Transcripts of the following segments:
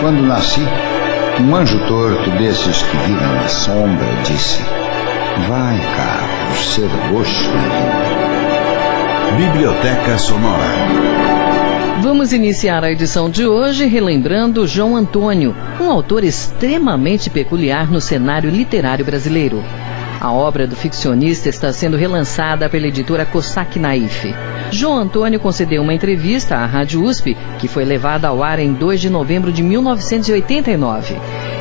Quando nasci, um anjo torto desses que vivem na sombra disse: vai, Carlos, ser roxo na vida. Biblioteca Sonora. Vamos iniciar a edição de hoje relembrando João Antônio, um autor extremamente peculiar no cenário literário brasileiro. A obra do ficcionista está sendo relançada pela editora Cossack Naif. João Antônio concedeu uma entrevista à Rádio USP, que foi levada ao ar em 2 de novembro de 1989.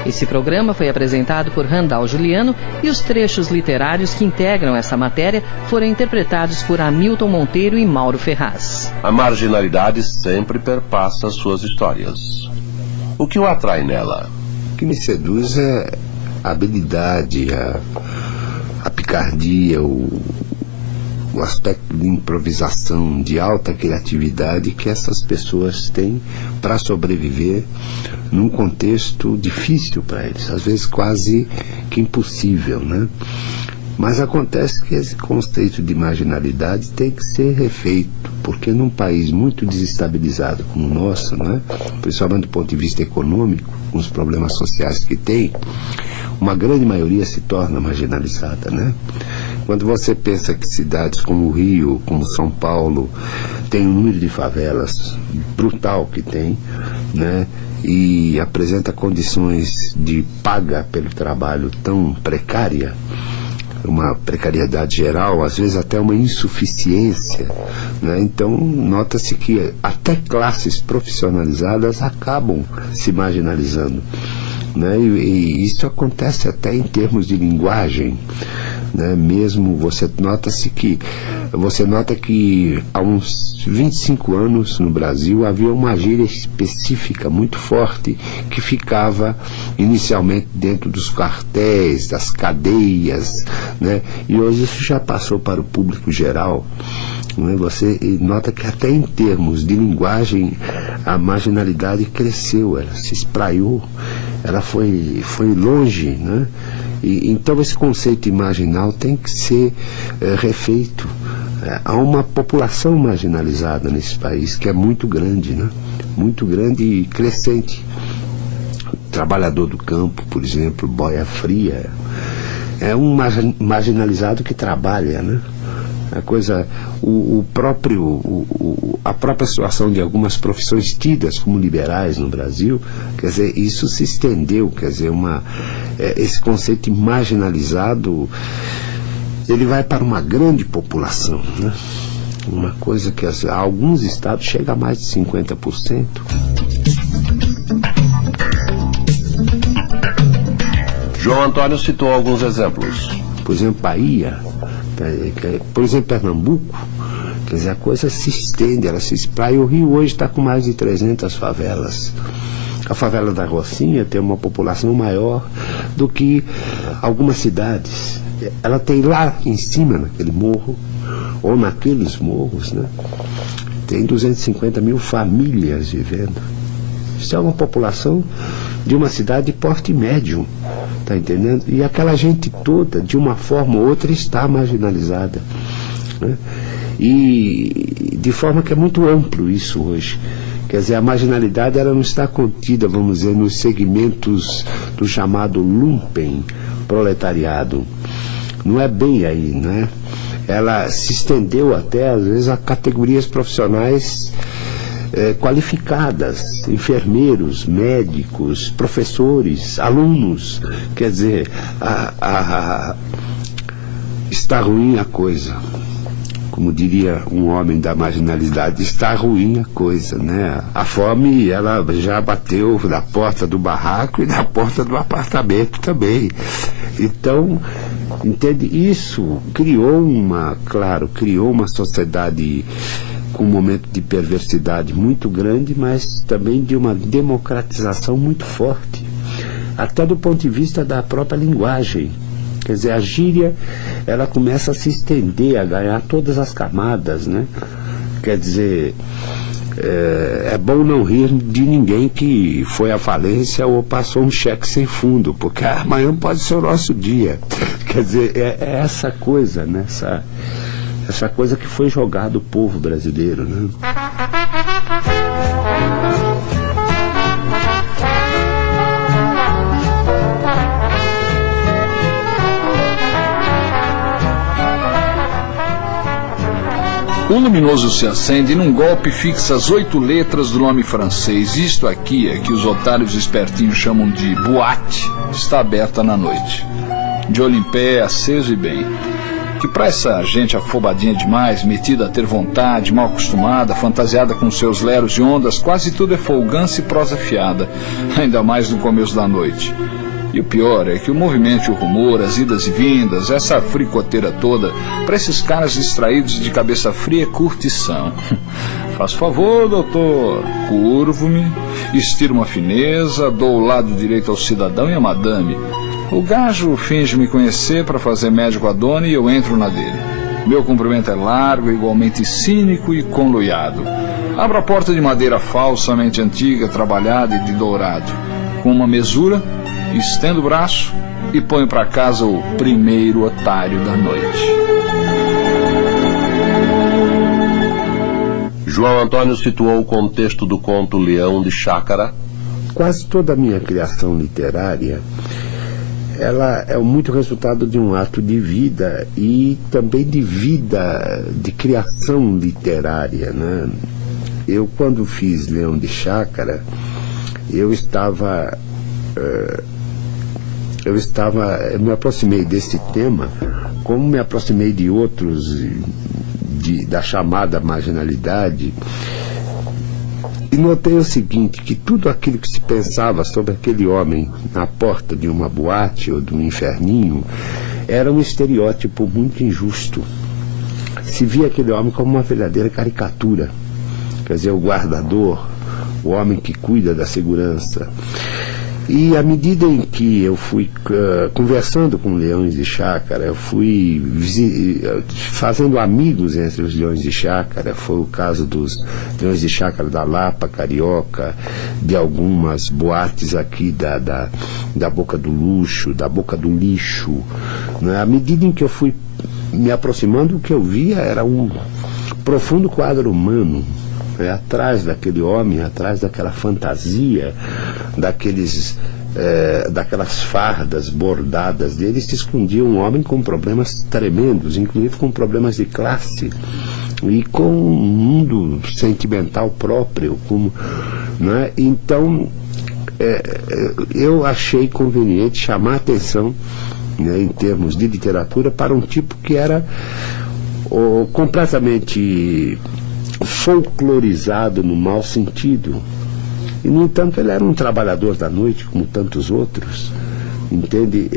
Esse programa foi apresentado por Randall Juliano e os trechos literários que integram essa matéria foram interpretados por Hamilton Monteiro e Mauro Ferraz. A marginalidade sempre perpassa suas histórias. O que o atrai nela? O que me seduz é a habilidade, a picardia, o aspecto de improvisação, de alta criatividade que essas pessoas têm para sobreviver num contexto difícil para eles, às vezes quase que impossível, né? Mas acontece que esse conceito de marginalidade tem que ser refeito, porque num país muito desestabilizado como o nosso, né? Principalmente do ponto de vista econômico, com os problemas sociais que tem, uma grande maioria se torna marginalizada, né? Quando você pensa que cidades como o Rio, como São Paulo, tem um número de favelas brutal que tem, né? E apresenta condições de paga pelo trabalho tão precária, uma precariedade geral, às vezes até uma insuficiência, né? Então nota-se que até classes profissionalizadas acabam se marginalizando, né? E isso acontece até em termos de linguagem, né? Mesmo você nota que há uns 25 anos no Brasil havia uma gíria específica muito forte que ficava inicialmente dentro dos quartéis, das cadeias, né? E hoje isso já passou para o público geral, né? Você nota que até em termos de linguagem a marginalidade cresceu, ela se espraiou, ela foi longe, né? E então esse conceito marginal tem que ser refeito. Há uma população marginalizada nesse país que é muito grande, né? Muito grande e crescente. Trabalhador do campo, por exemplo, boia fria, é um marginalizado que trabalha, né? A coisa, a própria situação de algumas profissões tidas como liberais no Brasil, quer dizer, isso se estendeu, quer dizer, esse conceito marginalizado, ele vai para uma grande população, né? Uma coisa que alguns estados chega a mais de 50%. João Antônio citou alguns exemplos. Por exemplo, Bahia, por exemplo, Pernambuco, quer dizer, a coisa se estende, ela se espraia. O Rio hoje está com mais de 300 favelas. A favela da Rocinha tem uma população maior do que algumas cidades. Ela tem lá em cima, naquele morro, ou naqueles morros, né? Tem 250 mil famílias vivendo. Isso é uma população de uma cidade de porte médio, tá entendendo? E aquela gente toda, de uma forma ou outra, está marginalizada, né? E de forma que é muito amplo isso hoje. Quer dizer, a marginalidade ela não está contida, vamos dizer, nos segmentos do chamado lumpen, proletariado. Não é bem aí, né? Ela se estendeu até, às vezes, a categorias profissionais qualificadas, enfermeiros, médicos, professores, alunos. Quer dizer, está ruim a coisa. Como diria um homem da marginalidade, está ruim a coisa, né? A fome, ela já bateu na porta do barraco e na porta do apartamento também. Então, entende? Isso criou uma sociedade com um momento de perversidade muito grande, mas também de uma democratização muito forte, até do ponto de vista da própria linguagem. Quer dizer, a gíria, ela começa a se estender, a ganhar todas as camadas, né? Quer dizer, é bom não rir de ninguém que foi à falência ou passou um cheque sem fundo, porque amanhã pode ser o nosso dia. Quer dizer, é essa coisa, né? Essa coisa que foi jogada o povo brasileiro, né? Um luminoso se acende e num golpe fixa as 8 letras do nome francês. Isto aqui é que os otários espertinhos chamam de boate. Está aberta na noite. De olho em pé, aceso e bem. Que pra essa gente afobadinha demais, metida a ter vontade, mal acostumada, fantasiada com seus leros e ondas, quase tudo é folgança e prosa fiada, ainda mais no começo da noite. E o pior é que o movimento e o rumor, as idas e vindas, essa fricoteira toda, para esses caras distraídos de cabeça fria é curtição. Faz favor, doutor, curvo-me, estiro uma fineza, dou o lado direito ao cidadão e à madame. O gajo finge me conhecer para fazer médico a dona e eu entro na dele. Meu cumprimento é largo, igualmente cínico e conluiado. Abro a porta de madeira falsamente antiga, trabalhada e de dourado. Com uma mesura, estendo o braço e ponho para casa o primeiro otário da noite. João Antônio situou o contexto do conto Leão de Chácara. Quase toda a minha criação literária, ela é muito resultado de um ato de vida e também de vida, de criação literária, né? Eu, quando fiz Leão de Chácara, eu me aproximei desse tema, como me aproximei de outros, da chamada marginalidade, e notei o seguinte, que tudo aquilo que se pensava sobre aquele homem na porta de uma boate ou de um inferninho era um estereótipo muito injusto. Se via aquele homem como uma verdadeira caricatura, quer dizer, o guardador, o homem que cuida da segurança. E à medida em que eu fui conversando com leões de chácara, eu fui fazendo amigos entre os leões de chácara. Foi o caso dos leões de chácara da Lapa, Carioca, de algumas boates aqui da Boca do Luxo, da Boca do Lixo, né? À medida em que eu fui me aproximando, o que eu via era um profundo quadro humano, né? Atrás daquele homem, atrás daquela fantasia, daquelas fardas bordadas dele, se escondia um homem com problemas tremendos, inclusive com problemas de classe e com um mundo sentimental próprio, né? Então eu achei conveniente chamar a atenção, né, em termos de literatura, para um tipo que era completamente folclorizado no mau sentido. E, no entanto, ele era um trabalhador da noite, como tantos outros, entende?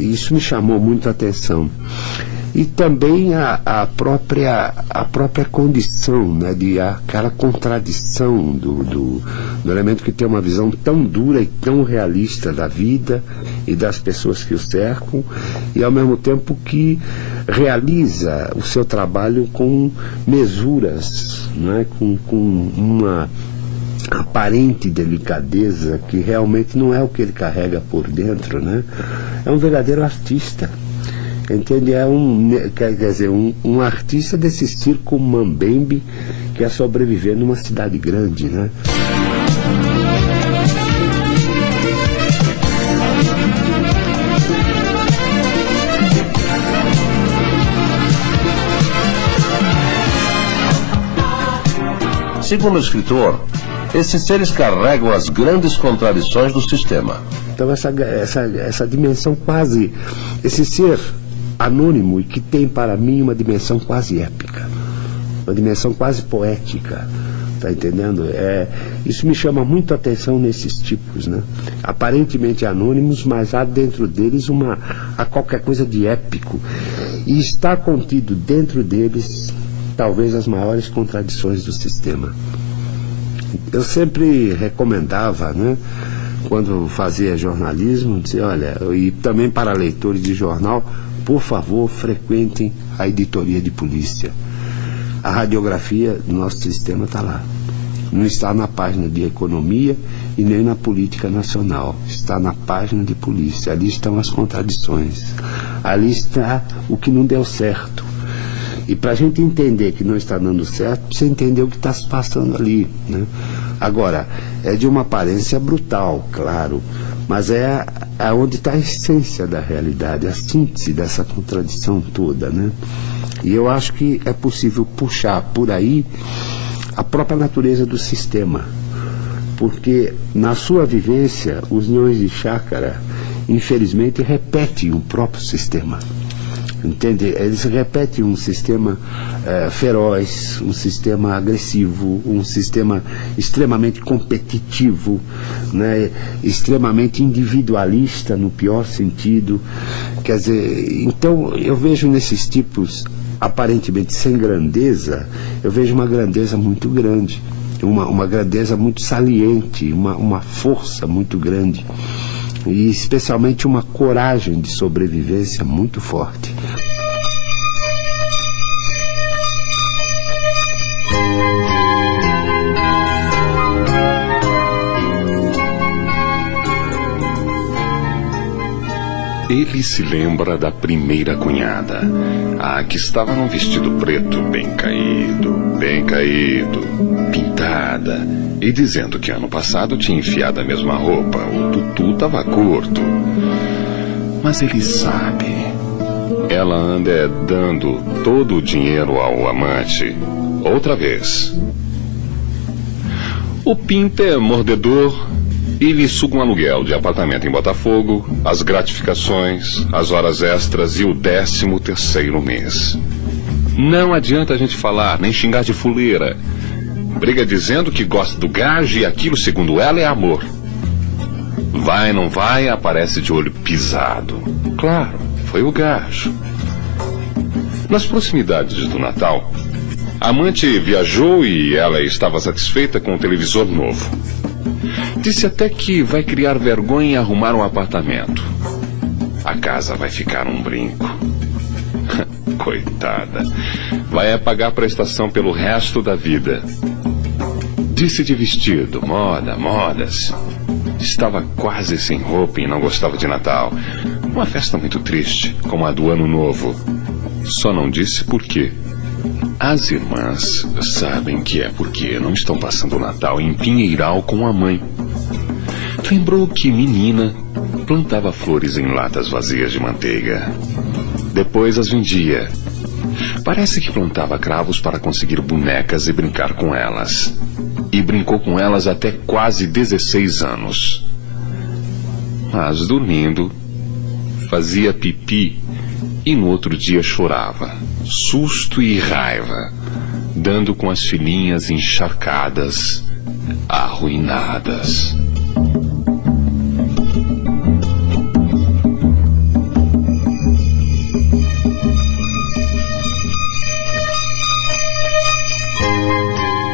Isso me chamou muito a atenção. E também a própria condição, né, de aquela contradição do elemento que tem uma visão tão dura e tão realista da vida e das pessoas que o cercam, e ao mesmo tempo que realiza o seu trabalho com mesuras, né, com uma aparente delicadeza que realmente não é o que ele carrega por dentro, né? É um verdadeiro artista, entende? Quer dizer, um artista desse circo mambembe que é sobreviver numa cidade grande, né? Segundo o escritor, esses seres carregam as grandes contradições do sistema. Então essa dimensão quase, esse ser anônimo e que tem para mim uma dimensão quase épica, uma dimensão quase poética, tá entendendo? Isso me chama muito a atenção nesses tipos, né? Aparentemente anônimos, mas há dentro deles há qualquer coisa de épico, e está contido dentro deles talvez as maiores contradições do sistema. Eu sempre recomendava, né, quando fazia jornalismo, dizer, olha, e também para leitores de jornal, por favor, frequentem a editoria de polícia. A radiografia do nosso sistema está lá. Não está na página de economia e nem na política nacional. Está na página de polícia. Ali estão as contradições. Ali está o que não deu certo. E para a gente entender que não está dando certo, precisa entender o que está se passando ali, né? Agora, é de uma aparência brutal, claro, mas é onde está a essência da realidade, a síntese dessa contradição toda, né? E eu acho que é possível puxar por aí a própria natureza do sistema. Porque na sua vivência, os leões de chácara, infelizmente, repetem o próprio sistema. Entende? Eles repetem um sistema feroz, um sistema agressivo, um sistema extremamente competitivo, né? Extremamente individualista no pior sentido. Quer dizer, então eu vejo nesses tipos aparentemente sem grandeza, eu vejo uma grandeza muito grande, uma grandeza muito saliente, uma força muito grande e especialmente uma coragem de sobrevivência muito forte. Ele se lembra da primeira cunhada, a que estava num vestido preto bem caído, pintada, e dizendo que ano passado tinha enfiado a mesma roupa, o tutu estava curto. Mas ele sabe, ela anda dando todo o dinheiro ao amante, outra vez. O Pinta é mordedor. E lhe suga um aluguel de apartamento em Botafogo, as gratificações, as horas extras e o 13º mês. Não adianta a gente falar, nem xingar de fuleira. Briga dizendo que gosta do gajo e aquilo, segundo ela, é amor. Vai, não vai, aparece de olho pisado. Claro, foi o gajo. Nas proximidades do Natal, a amante viajou e ela estava satisfeita com o televisor novo. Disse até que vai criar vergonha em arrumar um apartamento. A casa vai ficar um brinco. Coitada. Vai pagar a prestação pelo resto da vida. Disse de vestido, modas. Estava quase sem roupa e não gostava de Natal. Uma festa muito triste, como a do Ano Novo. Só não disse por quê. As irmãs sabem que é porque não estão passando o Natal em Pinheiral com a mãe. Lembrou que menina plantava flores em latas vazias de manteiga. Depois as vendia. Parece que plantava cravos para conseguir bonecas e brincar com elas. E brincou com elas até quase 16 anos. Mas dormindo, fazia pipi e no outro dia chorava. Susto e raiva, dando com as filhinhas encharcadas, arruinadas.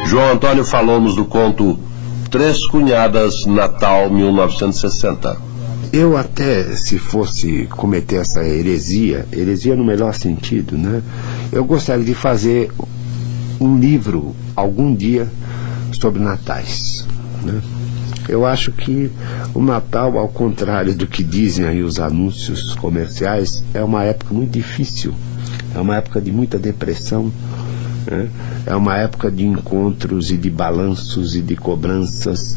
João Antônio falou-nos do conto Três Cunhadas, Natal 1960. Eu até, se fosse cometer essa heresia no melhor sentido, né? Eu gostaria de fazer um livro, algum dia, sobre natais, né? Eu acho que o Natal, ao contrário do que dizem aí os anúncios comerciais, é uma época muito difícil, é uma época de muita depressão, né? É uma época de encontros e de balanços e de cobranças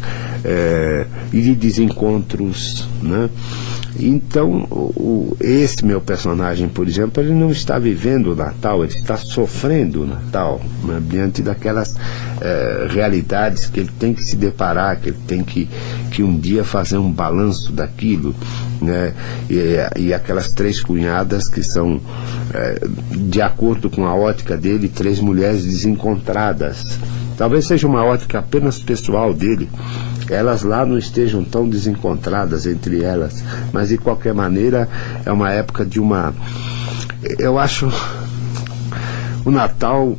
e de desencontros, né? Então, esse meu personagem, por exemplo, ele não está vivendo o Natal, ele está sofrendo o Natal, né? Diante daquelas realidades que ele tem que se deparar, que ele tem que um dia fazer um balanço daquilo, né? E aquelas três cunhadas que são, de acordo com a ótica dele, três mulheres desencontradas. Talvez seja uma ótica apenas pessoal dele. Elas lá não estejam tão desencontradas entre elas, mas de qualquer maneira é uma época de uma... Eu acho o Natal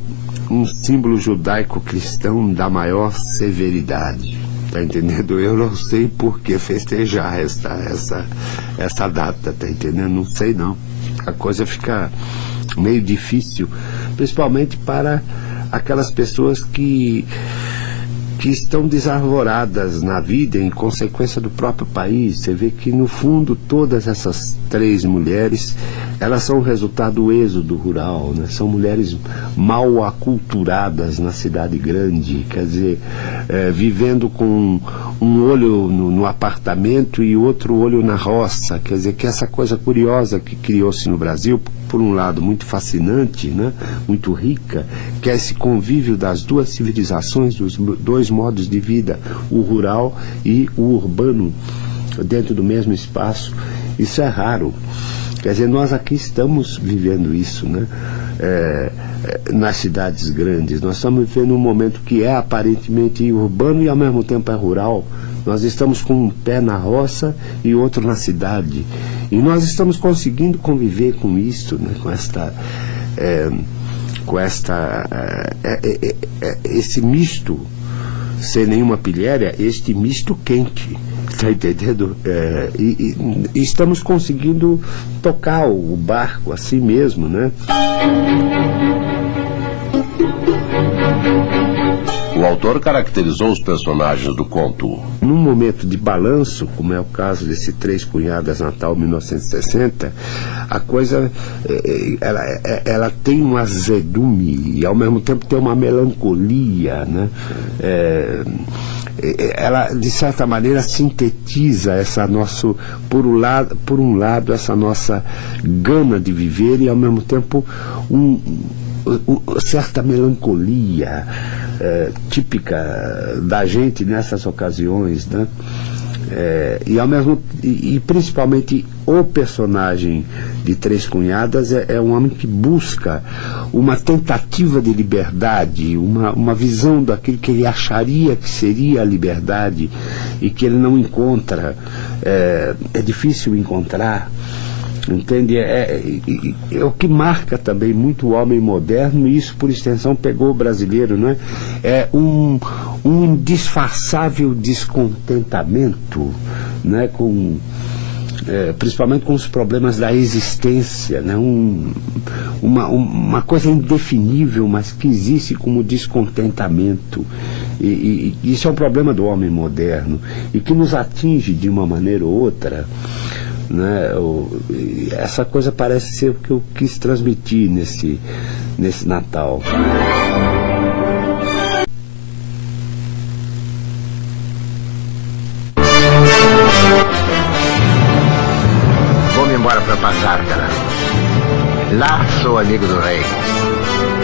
um símbolo judaico-cristão da maior severidade, tá entendendo? Eu não sei por que festejar essa data, tá entendendo? Não sei não. A coisa fica meio difícil, principalmente para aquelas pessoas que estão desarvoradas na vida em consequência do próprio país. Você vê que no fundo todas essas três mulheres, elas são o resultado do êxodo rural, né? São mulheres mal aculturadas na cidade grande, quer dizer, vivendo com um olho no apartamento e outro olho na roça. Quer dizer, que essa coisa curiosa que criou-se no Brasil, por um lado, muito fascinante, né? Muito rica, que é esse convívio das duas civilizações, dos dois modos de vida, o rural e o urbano, dentro do mesmo espaço. Isso é raro. Quer dizer, nós aqui estamos vivendo isso, né? Nas cidades grandes. Nós estamos vivendo um momento que é aparentemente urbano e ao mesmo tempo é rural. Nós estamos com um pé na roça e outro na cidade. E nós estamos conseguindo conviver com isso, né? Esse misto, sem nenhuma pilhéria, este misto quente. Está entendendo? E estamos conseguindo tocar o barco assim mesmo, né? O autor caracterizou os personagens do conto. Num momento de balanço, como é o caso desse Três Cunhadas, Natal 1960, a coisa ela tem um azedume e ao mesmo tempo tem uma melancolia, né? Ela de certa maneira sintetiza essa nossa, por um lado essa nossa gana de viver e ao mesmo tempo certa melancolia típica da gente nessas ocasiões, né? E principalmente o personagem de Três Cunhadas é um homem que busca uma tentativa de liberdade, uma visão daquilo que ele acharia que seria a liberdade e que ele não encontra, é difícil encontrar. Entende? É o que marca também muito o homem moderno, e isso por extensão pegou o brasileiro, não é? É um indisfarçável descontentamento, né? Principalmente com os problemas da existência, né? Uma coisa indefinível, mas que existe como descontentamento. E isso é um problema do homem moderno e que nos atinge de uma maneira ou outra, né? Essa coisa parece ser o que eu quis transmitir nesse Natal. Vou-me embora para Pazárgara. Lá sou amigo do rei.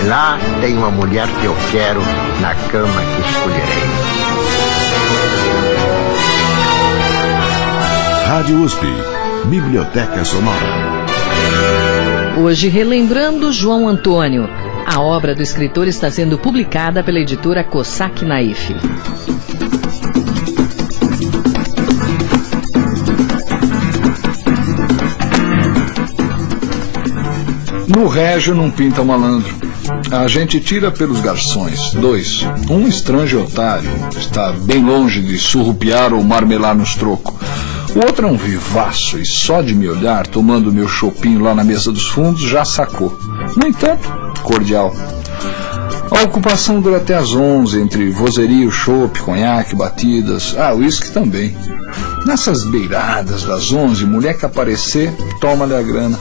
Lá tem uma mulher que eu quero na cama que escolherei. Rádio USP, Biblioteca Sonora. Hoje relembrando João Antônio. A obra do escritor está sendo publicada pela editora Cossack Naif. No Régio não pinta malandro. A gente tira pelos garçons. 2. Um estranho otário. Está bem longe de surrupiar ou marmelar nos trocos. O outro é um vivaço e só de me olhar, tomando meu chopinho lá na mesa dos fundos, já sacou. No entanto, cordial. A ocupação dura até às 11, entre vozerio, chopp, conhaque, batidas, uísque também. Nessas beiradas das 11, mulher que aparecer, toma-lhe a grana.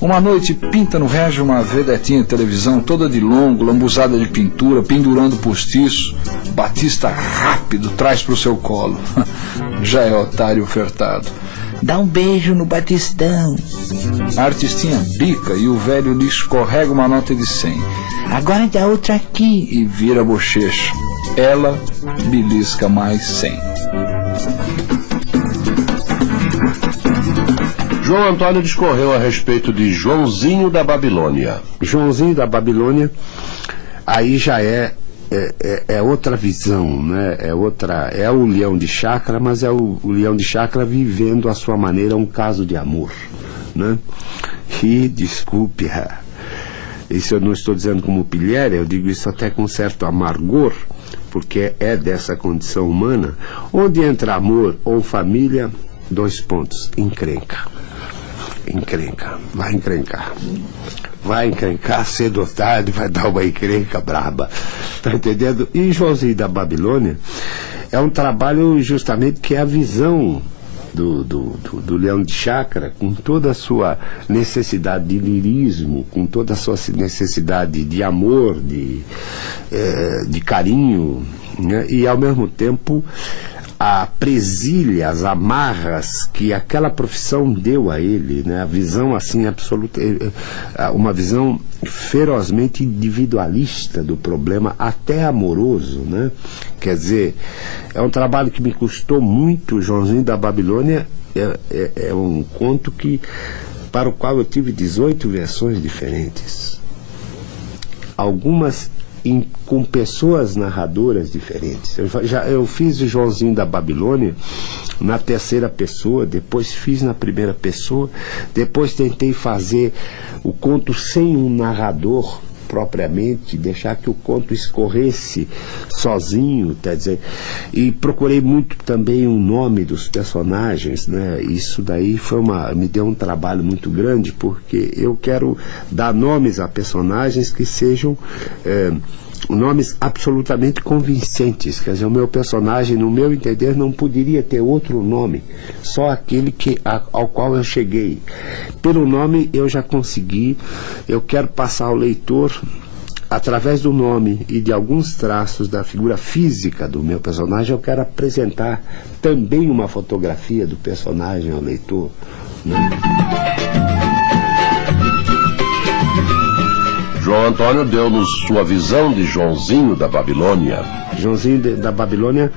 Uma noite pinta no Régio uma vedetinha de televisão, toda de longo, lambuzada de pintura, pendurando postiço. Batista rápido traz pro seu colo. Já é otário ofertado. Dá um beijo no Batistão. A artistinha bica e o velho lhe escorrega uma nota de 100. Agora dá outra aqui. E vira a bochecha. Ela belisca mais 100. João Antônio discorreu a respeito de Joãozinho da Babilônia. Joãozinho da Babilônia, aí já é outra visão, né? É o leão de chácara, mas é o leão de chácara vivendo à sua maneira um caso de amor, né? E, desculpe, isso eu não estou dizendo como pilhéria, eu digo isso até com certo amargor, porque é dessa condição humana, onde entra amor ou família, 2 pontos, encrenca. Vai encrencar cedo ou tarde, vai dar uma encrenca braba, tá entendendo? E Joãozinho da Babilônia é um trabalho justamente que é a visão do leão de chácara, com toda a sua necessidade de lirismo, com toda a sua necessidade de amor, de carinho, né? E ao mesmo tempo a presilha, as amarras que aquela profissão deu a ele, né? A visão assim absoluta, uma visão ferozmente individualista do problema, até amoroso, né? Quer dizer, é um trabalho que me custou muito. Joãozinho da Babilônia é um conto para o qual eu tive 18 versões diferentes, algumas com pessoas narradoras diferentes. Eu fiz o Joãozinho da Babilônia na terceira pessoa, depois fiz na primeira pessoa, depois tentei fazer o conto sem um narrador propriamente, deixar que o conto escorresse sozinho, quer dizer, e procurei muito também o nome dos personagens, né? Isso daí me deu um trabalho muito grande, porque eu quero dar nomes a personagens que sejam nomes absolutamente convincentes. Quer dizer, o meu personagem, no meu entender, não poderia ter outro nome, só aquele ao qual eu cheguei. Pelo nome eu já consegui. Eu quero passar ao leitor, através do nome e de alguns traços da figura física do meu personagem, eu quero apresentar também uma fotografia do personagem ao leitor, né? João Antônio deu-nos sua visão de Joãozinho da Babilônia. Joãozinho da Babilônia,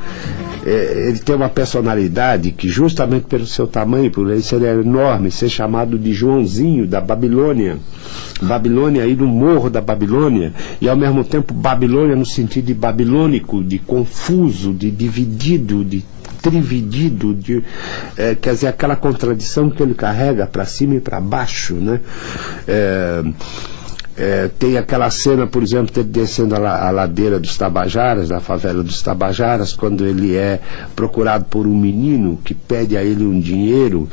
ele tem uma personalidade que, justamente pelo seu tamanho, por ele ser enorme, ser chamado de Joãozinho da Babilônia. Babilônia aí no Morro da Babilônia, e ao mesmo tempo Babilônia no sentido de babilônico, de confuso, de dividido, de trividido, quer dizer, aquela contradição que ele carrega para cima e para baixo, né? Tem aquela cena, por exemplo, dele descendo a ladeira dos Tabajaras, da favela dos Tabajaras, quando ele é procurado por um menino que pede a ele um dinheiro,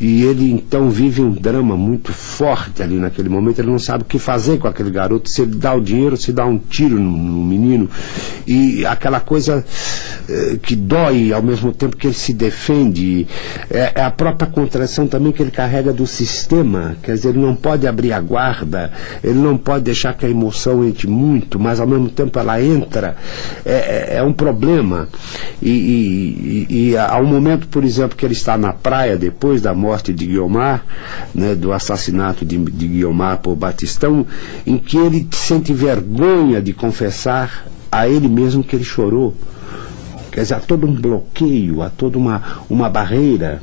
e ele então vive um drama muito forte ali naquele momento. Ele não sabe o que fazer com aquele garoto, se ele dá o dinheiro, se dá um tiro no menino, e aquela coisa que dói ao mesmo tempo que ele se defende. É a própria contradição também que ele carrega do sistema, quer dizer, ele não pode abrir a guarda, ele não pode deixar que a emoção entre muito, mas ao mesmo tempo ela entra. É um problema. E há um momento, por exemplo, que ele está na praia depois da morte de Guiomar, né, do assassinato de Guiomar por Batistão, em que ele sente vergonha de confessar a ele mesmo que ele chorou. Quer dizer, há todo um bloqueio, há toda uma barreira.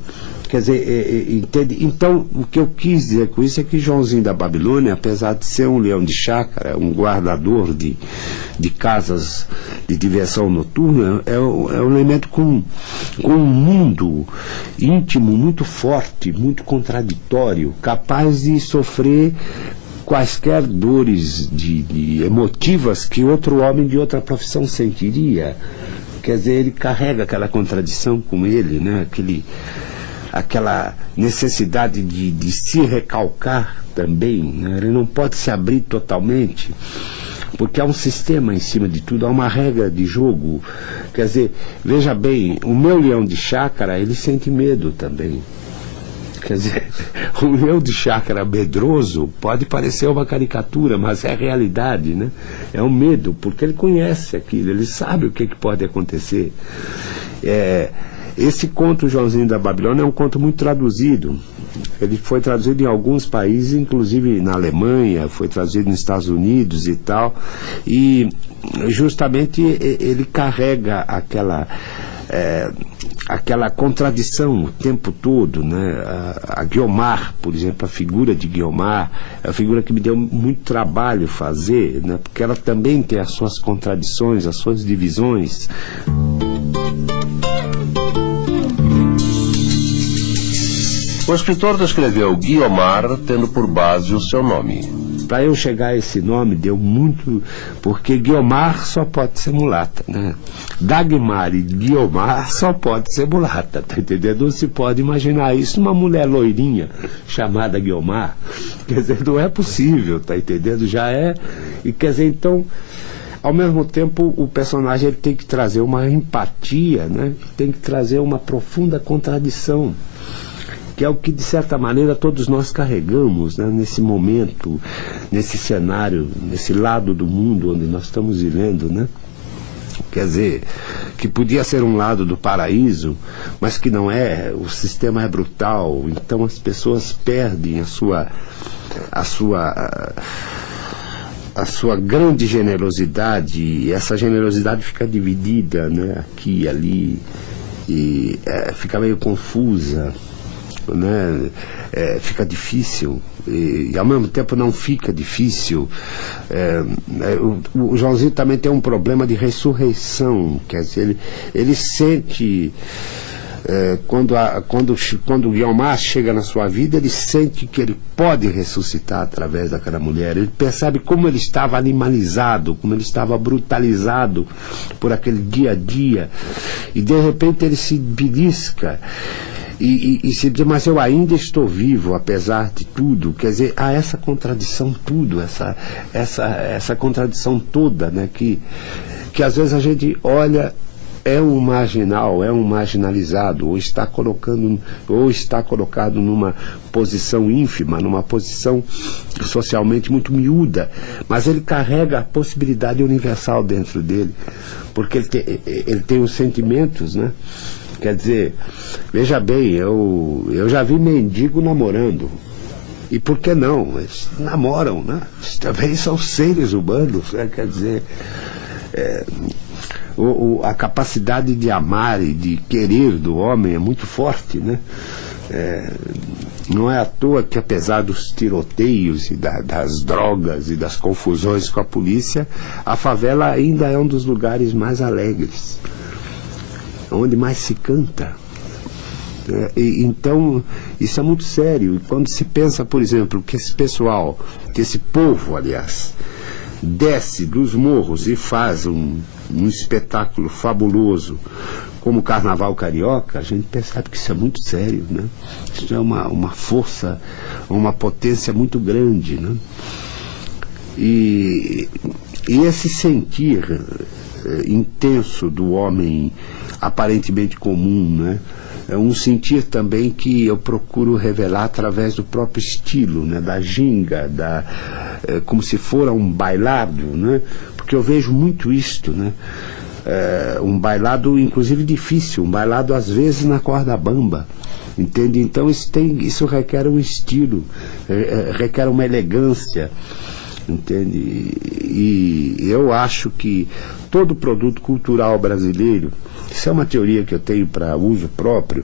Quer dizer, entende? Então, o que eu quis dizer com isso é que Joãozinho da Babilônia, apesar de ser um leão de chácara, um guardador de casas de diversão noturna, é um elemento com um mundo íntimo muito forte, muito contraditório, capaz de sofrer quaisquer dores emotivas que outro homem de outra profissão sentiria. Quer dizer, ele carrega aquela contradição com ele, né? Aquela necessidade de se recalcar também, né? Ele não pode se abrir totalmente, porque há um sistema em cima de tudo, há uma regra de jogo. Quer dizer, veja bem, o meu leão de chácara, ele sente medo também. Quer dizer, o leão de chácara medroso pode parecer uma caricatura, mas é a realidade, né? É um medo, porque ele conhece aquilo, ele sabe o que pode acontecer. Esse conto, Joãozinho da Babilônia, é um conto muito traduzido. Ele foi traduzido em alguns países, inclusive na Alemanha, foi traduzido nos Estados Unidos e tal. E justamente ele carrega aquela contradição o tempo todo, né? A Guiomar, por exemplo, a figura de Guiomar é a figura que me deu muito trabalho fazer, né? Porque ela também tem as suas contradições, as suas divisões. O escritor descreveu Guiomar tendo por base o seu nome. Para eu chegar a esse nome deu muito, porque Guiomar só pode ser mulata, né? Dagmar e Guiomar só pode ser mulata, tá entendendo? Não se pode imaginar isso uma mulher loirinha chamada Guiomar. Quer dizer, não é possível, tá entendendo? Já é. E quer dizer, então, ao mesmo tempo, o personagem ele tem que trazer uma empatia, né? Tem que trazer uma profunda contradição, que é o que, de certa maneira, todos nós carregamos, né, nesse momento, nesse cenário, nesse lado do mundo onde nós estamos vivendo, né? Quer dizer, que podia ser um lado do paraíso, mas que não é. O sistema é brutal, então as pessoas perdem a sua grande generosidade, e essa generosidade fica dividida, né, aqui e ali, e fica meio confusa, né, fica difícil, e ao mesmo tempo não fica difícil. O Joãozinho também tem um problema de ressurreição, quer dizer, ele sente... Quando o Guiomar chega na sua vida, ele sente que ele pode ressuscitar através daquela mulher. Ele percebe como ele estava animalizado, como ele estava brutalizado por aquele dia a dia, e de repente ele se belisca e se diz: mas eu ainda estou vivo apesar de tudo. Quer dizer, há essa contradição tudo, essa contradição toda, né, que às vezes a gente olha, é um marginal, é um marginalizado, ou está colocado numa posição ínfima, numa posição socialmente muito miúda, mas ele carrega a possibilidade universal dentro dele, porque ele tem os sentimentos, né? Quer dizer, veja bem, eu já vi mendigo namorando. E por que não? Eles namoram, né? Eles também são seres humanos, né? Quer dizer... a capacidade de amar e de querer do homem é muito forte, né? Não é à toa que, apesar dos tiroteios e das drogas e das confusões com a polícia, a favela ainda é um dos lugares mais alegres, onde mais se canta. Então, isso é muito sério. E quando se pensa, por exemplo, que esse povo, aliás, desce dos morros e faz um espetáculo fabuloso como o Carnaval Carioca, a gente percebe que isso é muito sério, né? Isso é uma força, uma potência muito grande, né? E esse sentir intenso do homem aparentemente comum, né? É um sentir também que eu procuro revelar através do próprio estilo, né? Da ginga, como se fora um bailado, né? Porque eu vejo muito isto, né? Um bailado inclusive difícil, um bailado às vezes na corda bamba, entende? Então isso requer um estilo, requer uma elegância, entende? E eu acho que todo produto cultural brasileiro, isso é uma teoria que eu tenho para uso próprio,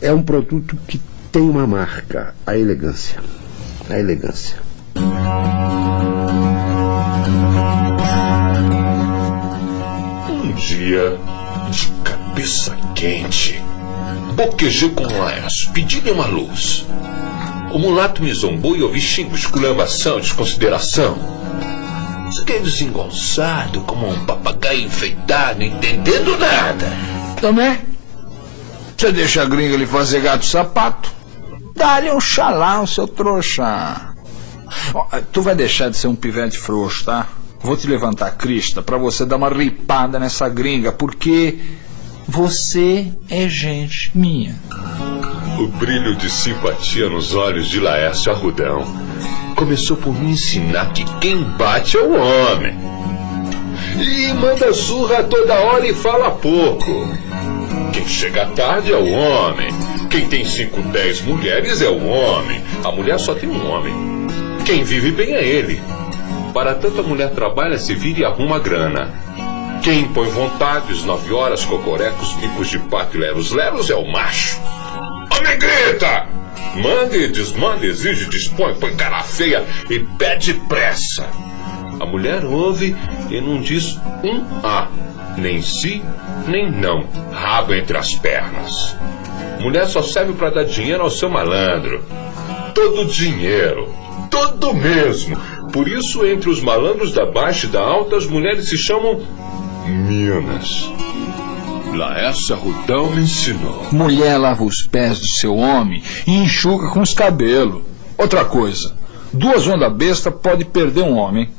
é um produto que tem uma marca: a elegância. A elegância. Um dia, de cabeça quente, boquejei com o Laércio, pedi-lhe uma luz. O mulato me zombou e ouvi xingos, esculhambação, desconsideração. Fiquei desengonçado como um papagaio enfeitado, entendendo nada. Também? Você deixa a gringa lhe fazer gato sapato? Dá-lhe um xalão, seu trouxa. Ó, tu vai deixar de ser um pivete frouxo, tá? Vou te levantar a crista pra você dar uma ripada nessa gringa, porque você é gente minha. O brilho de simpatia nos olhos de Laércio Arrudão começou por me ensinar que quem bate é o homem. E manda surra toda hora e fala pouco. Quem chega tarde é o homem. Quem tem 5, 10 mulheres é o homem. A mulher só tem um homem. Quem vive bem é ele. Para tanto, a mulher trabalha, se vira e arruma grana. Quem impõe vontades, 9 horas, cocorecos, bicos de pato e leros é o macho. Homem grita! Manda e desmanda, exige, dispõe, põe cara feia e pede pressa. A mulher ouve e não diz um A, nem sim, nem não, rabo entre as pernas. Mulher só serve para dar dinheiro ao seu malandro. Todo dinheiro, todo mesmo. Por isso, entre os malandros da baixa e da alta, as mulheres se chamam minas. Laércio Arrudão me ensinou. Mulher lava os pés do seu homem e enxuga com os cabelos. Outra coisa, 2 ondas besta pode perder um homem: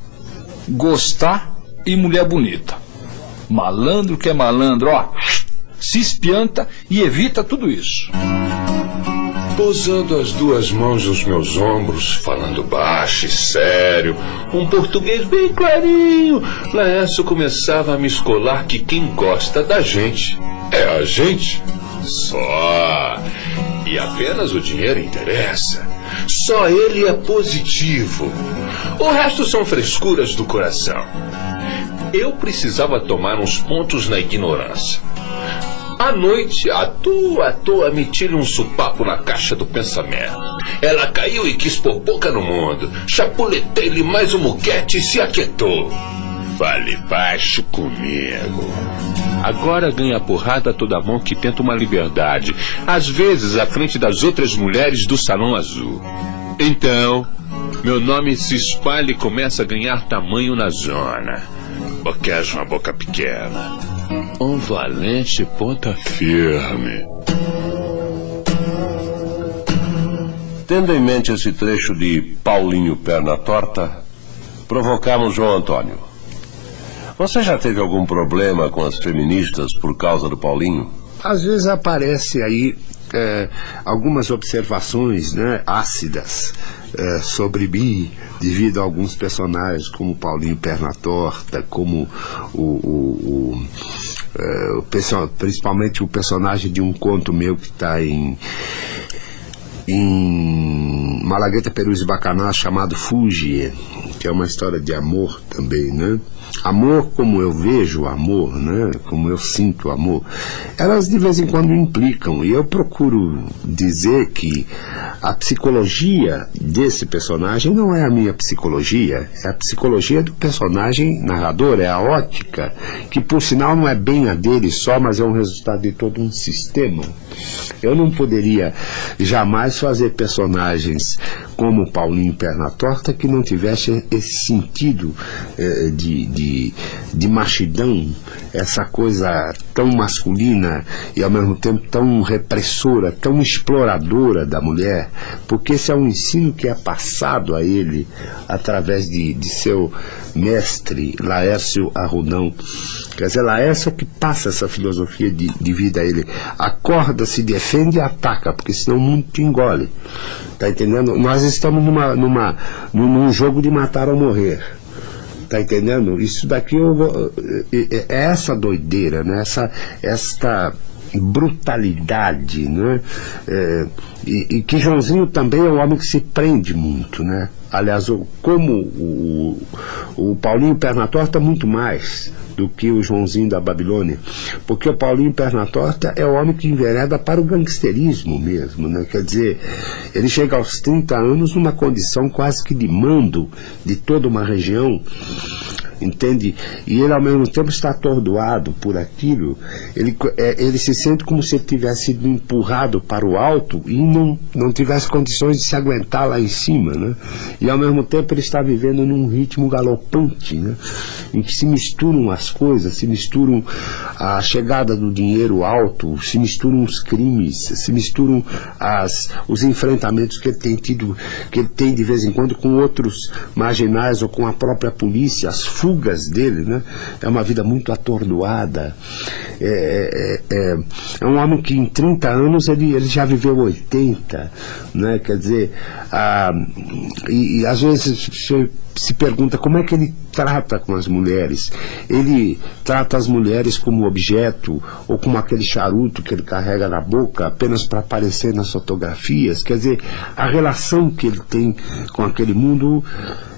gostar e mulher bonita. Malandro que é malandro, ó, se espianta e evita tudo isso. pousando as duas mãos nos meus ombros, falando baixo e sério, um português bem clarinho, Laércio começava a me escolar que quem gosta da gente é a gente. Só. E apenas o dinheiro interessa. Só ele é positivo. O resto são frescuras do coração. Eu precisava tomar uns pontos na ignorância. À noite, à toa, meti-lhe um supapo na caixa do pensamento. Ela caiu e quis pôr boca no mundo. Chapuletei-lhe mais um muquete e se aquietou. Fale baixo comigo. Agora ganha porrada a toda mão que tenta uma liberdade, às vezes à frente das outras mulheres do Salão Azul. Então, meu nome se espalha e começa a ganhar tamanho na zona. Boqueja uma boca pequena. Um valente ponta firme. Tendo em mente esse trecho de Paulinho Perna Torta, provocamos João Antônio. Você já teve algum problema com as feministas por causa do Paulinho? Às vezes aparece aí algumas observações, né, ácidas sobre mim, devido a alguns personagens, como Paulinho Perna Torta, como principalmente o personagem de um conto meu que está em Malagueta, Perus e Bacaná, chamado Fugie, que é uma história de amor também, né? Amor como eu vejo o amor, né? Como eu sinto o amor, elas de vez em quando implicam, e eu procuro dizer que a psicologia desse personagem não é a minha psicologia, é a psicologia do personagem narrador, é a ótica, que por sinal não é bem a dele só, mas é um resultado de todo um sistema. Eu não poderia jamais fazer personagens como Paulinho Perna Torta que não tivesse esse sentido de machidão, essa coisa tão masculina e ao mesmo tempo tão repressora, tão exploradora da mulher, porque esse é um ensino que é passado a ele através de seu mestre Laércio Arrudão. Quer dizer, Laércio é que passa essa filosofia de vida a ele. Acorda, se defende e ataca, porque senão o mundo te engole. Tá entendendo? Nós estamos num jogo de matar ou morrer. Tá entendendo? Isso daqui é essa doideira, né? Esta brutalidade, né? E que Joãozinho também é um homem que se prende muito, né? Aliás, como o Paulinho Perna Torta, muito mais do que o Joãozinho da Babilônia, porque o Paulinho Perna Torta é o homem que envereda para o gangsterismo mesmo, né? Quer dizer, ele chega aos 30 anos numa condição quase que de mando de toda uma região, entende? E ele ao mesmo tempo está atordoado por aquilo, ele se sente como se ele tivesse sido empurrado para o alto e não tivesse condições de se aguentar lá em cima, né? E ao mesmo tempo ele está vivendo num ritmo galopante, né? Em que se misturam as coisas, se misturam a chegada do dinheiro alto, se misturam os crimes, se misturam os enfrentamentos que ele tem tido, que ele tem de vez em quando com outros marginais ou com a própria polícia, as fugas dele, né? É uma vida muito atordoada. É um homem que em 30 anos ele já viveu 80, né? Quer dizer, e às vezes se pergunta como é que ele trata com as mulheres. Ele trata as mulheres como objeto ou como aquele charuto que ele carrega na boca apenas para aparecer nas fotografias. Quer dizer, a relação que ele tem com aquele mundo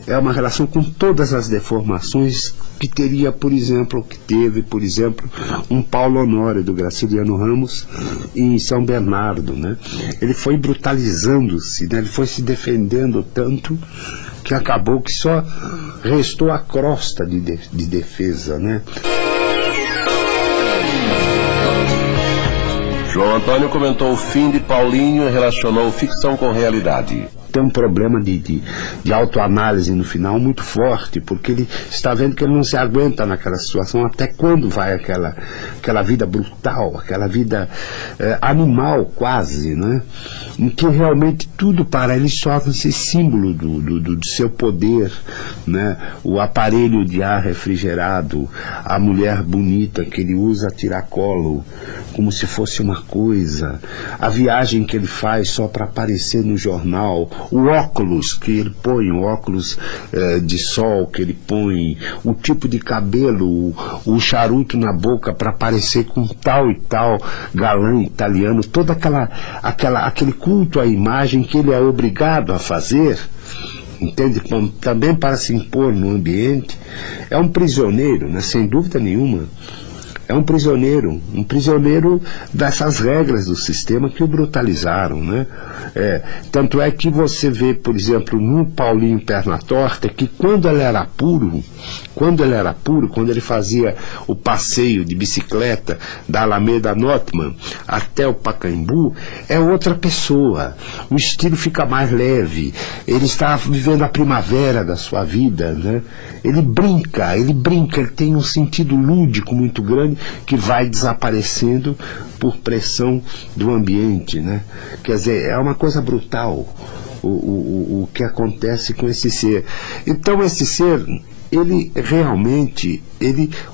é uma relação com todas as deformações que teria, por exemplo, que teve, por exemplo, um Paulo Honório do Graciliano Ramos em São Bernardo, né? Ele foi brutalizando-se, né? Ele foi se defendendo tanto que acabou que só restou a crosta de defesa, né? João Antônio comentou o fim de Paulinho e relacionou ficção com realidade. tem um problema de autoanálise no final muito forte, porque ele está vendo que ele não se aguenta naquela situação. Até quando vai aquela vida brutal, aquela vida animal quase, né? Em que realmente tudo para ele torna-se símbolo do seu poder, né? O aparelho de ar refrigerado, a mulher bonita que ele usa a tiracolo como se fosse uma coisa, a viagem que ele faz só para aparecer no jornal, o óculos que ele põe, o óculos de sol que ele põe, o tipo de cabelo, o charuto na boca para aparecer com tal e tal galã italiano, todo aquele culto à imagem que ele é obrigado a fazer, entende? Também para se impor no ambiente. É um prisioneiro, né? Sem dúvida nenhuma. É um prisioneiro dessas regras do sistema que o brutalizaram, né? Tanto é que você vê, por exemplo, no Paulinho Perna Torta, que quando ele era puro, quando ele fazia o passeio de bicicleta da Alameda Notman até o Pacaembu, é outra pessoa. O estilo fica mais leve, ele está vivendo a primavera da sua vida, né? Ele brinca, ele tem um sentido lúdico muito grande que vai desaparecendo por pressão do ambiente, né? Quer dizer, é uma coisa brutal o que acontece com esse ser. Então esse ser, ele realmente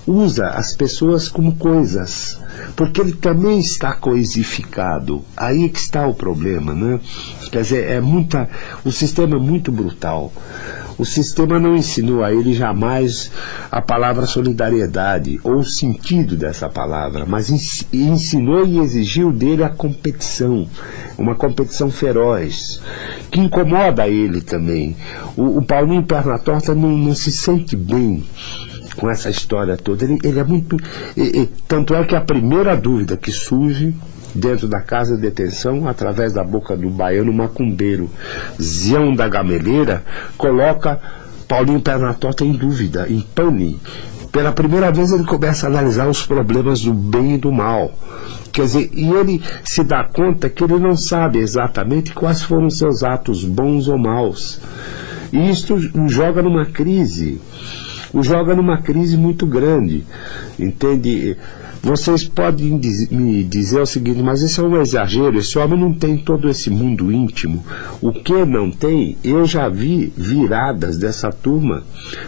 usa as pessoas como coisas, porque ele também está coisificado. Aí que está o problema, né? Quer dizer, o sistema é muito brutal. O sistema não ensinou a ele jamais a palavra solidariedade, ou o sentido dessa palavra, mas ensinou e exigiu dele a competição, uma competição feroz, que incomoda ele também. O Paulinho Perna Torta não se sente bem com essa história toda. Ele é muito... tanto é que a primeira dúvida que surge dentro da casa de detenção, através da boca do baiano macumbeiro Zião da Gameleira, coloca Paulinho Perna Torta em dúvida, em pane. Pela primeira vez ele começa a analisar os problemas do bem e do mal. Quer dizer, e ele se dá conta que ele não sabe exatamente quais foram os seus atos bons ou maus. E isto o joga numa crise muito grande, entende? Vocês podem me dizer o seguinte, mas isso é um exagero, esse homem não tem todo esse mundo íntimo. O que não tem, eu já vi viradas dessa turma,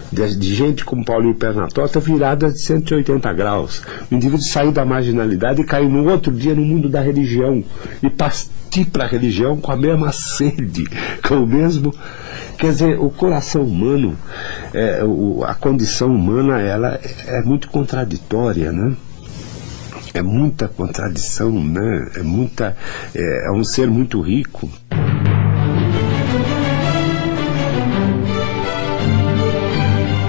de gente como Paulinho Perna Torta, viradas de 180 graus. O indivíduo sair da marginalidade e cair no outro dia no mundo da religião, e partir para a religião com a mesma sede, com o mesmo... Quer dizer, o coração humano, a condição humana, ela é muito contraditória, né? É muita contradição, né? É um ser muito rico.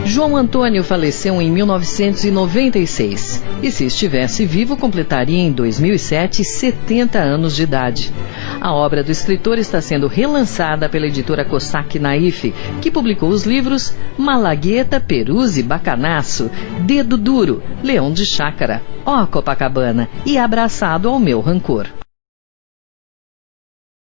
João Antônio faleceu em 1996 e, se estivesse vivo, completaria em 2007 70 anos de idade. A obra do escritor está sendo relançada pela editora Cossack Naif, que publicou os livros Malagueta, Peruzzi, Bacanaço, Dedo Duro, Leão de Chácara, Ó Copacabana e Abraçado ao Meu Rancor.